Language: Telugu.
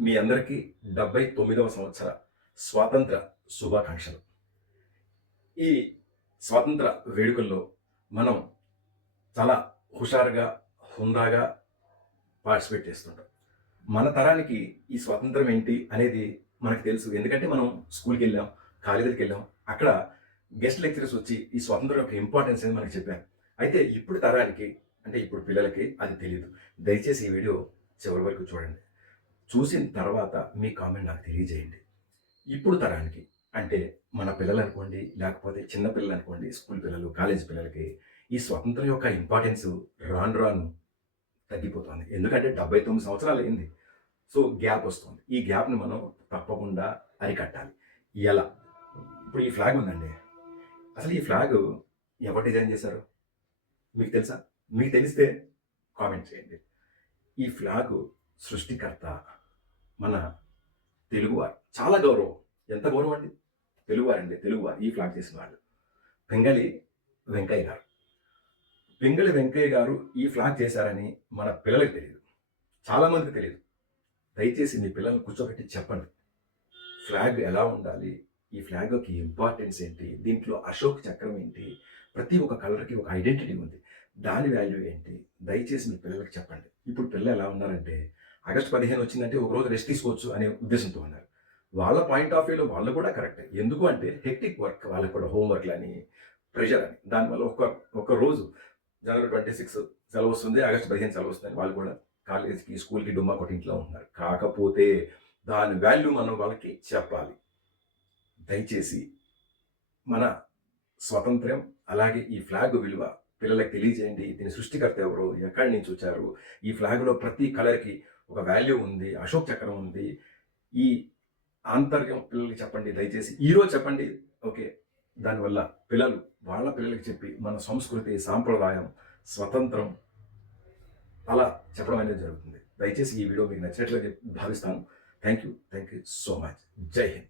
మీ అందరికీ 79వ సంవత్సర స్వాతంత్ర శుభాకాంక్షలు. ఈ స్వాతంత్ర వేడుకల్లో మనం చాలా హుషారుగా, హుందాగా పార్టిసిపేట్ చేస్తుంటాం. మన తరానికి ఈ స్వాతంత్రం ఏంటి అనేది మనకు తెలుసు. ఎందుకంటే మనం స్కూల్‌కెళ్ళాం, కాలేజీలకెళ్ళాం. అక్కడ గెస్ట్ లెక్చరర్స్ వచ్చి ఈ స్వాతంత్రం యొక్క ఇంపార్టెన్స్ అనేది మనకు చెప్పారు. అయితే ఇప్పుడు తరానికి అంటే ఇప్పుడు పిల్లలకి అది తెలీదు. దయచేసి ఈ వీడియో చివరి వరకు చూడండి. చూసిన తర్వాత మీ కామెంట్ నాకు తెలియజేయండి. ఇప్పుడు తరానికి అంటే మన పిల్లలనుకోండి, లేకపోతే చిన్న పిల్లలనుకోండి, స్కూల్ పిల్లలు, కాలేజీ పిల్లలకి ఈ స్వతంత్రం యొక్క ఇంపార్టెన్స్ రాను రాను తగ్గిపోతుంది. ఎందుకంటే 79 సంవత్సరాలు అయింది. సో గ్యాప్ వస్తుంది. ఈ గ్యాప్‌ని మనం తప్పకుండా అరికట్టాలి. ఎలా? ఇప్పుడు ఈ ఫ్లాగ్ ఉందండి. అసలు ఈ ఫ్లాగ్ ఎవరు డిజైన్ చేశారు? మీకు తెలుసా? మీకు తెలిస్తే కామెంట్ చేయండి. ఈ ఫ్లాగు సృష్టికర్త మన తెలుగువారు. చాలా గౌరవం. ఎంత గౌరవం అండి? తెలుగువారండి. తెలుగువారు ఈ ఫ్లాగ్ చేసిన వాళ్ళు. పింగళి వెంకయ్య గారు. పింగళి వెంకయ్య గారు ఈ ఫ్లాగ్ చేశారని మన పిల్లలకి తెలీదు. చాలా మందికి తెలీదు. దయచేసి మీ పిల్లల్ని కూర్చోబెట్టి చెప్పండి. ఫ్లాగ్ ఎలా ఉండాలి? ఈ ఫ్లాగ్ యొక్క ఇంపార్టెన్స్ ఏంటి? దీంట్లో అశోక్ చక్రం ఏంటి? ప్రతి ఒక్క కలర్‌కి ఒక ఐడెంటిటీ ఉంది. దాని వాల్యూ ఏంటి? దయచేసి మీ పిల్లలకి చెప్పండి. ఇప్పుడు పిల్లలు ఎలా ఉన్నారంటే ఆగస్టు 15 వచ్చిందంటే ఒకరోజు రెస్ట్ తీసుకోవచ్చు అనే ఉద్దేశంతో ఉన్నారు. వాళ్ళ పాయింట్ ఆఫ్ వ్యూలో వాళ్ళు కూడా కరెక్టే. ఎందుకు అంటే హెక్టిక్ వర్క్ వాళ్ళకి కూడా హోమ్ వర్క్‌లని, ప్రెషర్ అని. దానివల్ల ఒక రోజు జనవరి 26 సెలవు వస్తుంది. ఆగస్టు 15 సెలవు వస్తుందని వాళ్ళు కూడా కాలేజీకి, స్కూల్‌కి డుమ్మా కొట్టి ఇంట్లో ఉంటున్నారు. కాకపోతే దాని వాల్యూ మనం వాళ్ళకి చెప్పాలి. దయచేసి మన స్వతంత్రం అలాగే ఈ ఫ్లాగ్ విలువ పిల్లలకి తెలియజేయండి. దీని సృష్టికర్త ఎవరు? ఎక్కడి నుంచి వచ్చారు? ఈ ఫ్లాగ్‌లో ప్రతి కలర్‌కి ఒక వాల్యూ ఉంది. అశోక్ చక్రం ఉంది. ఈ ఆంతర్యం పిల్లలకి చెప్పండి దయచేసి. ఈరోజు చెప్పండి. ఓకే. దానివల్ల పిల్లలు వాళ్ళ పిల్లలకి చెప్పి మన సంస్కృతి, సాంప్రదాయం, స్వతంత్రం అలా చెప్పడం అనేది జరుగుతుంది. దయచేసి ఈ వీడియో మీకు నచ్చినట్లుగా భావిస్తాను. Thank you so much. జై హింద్.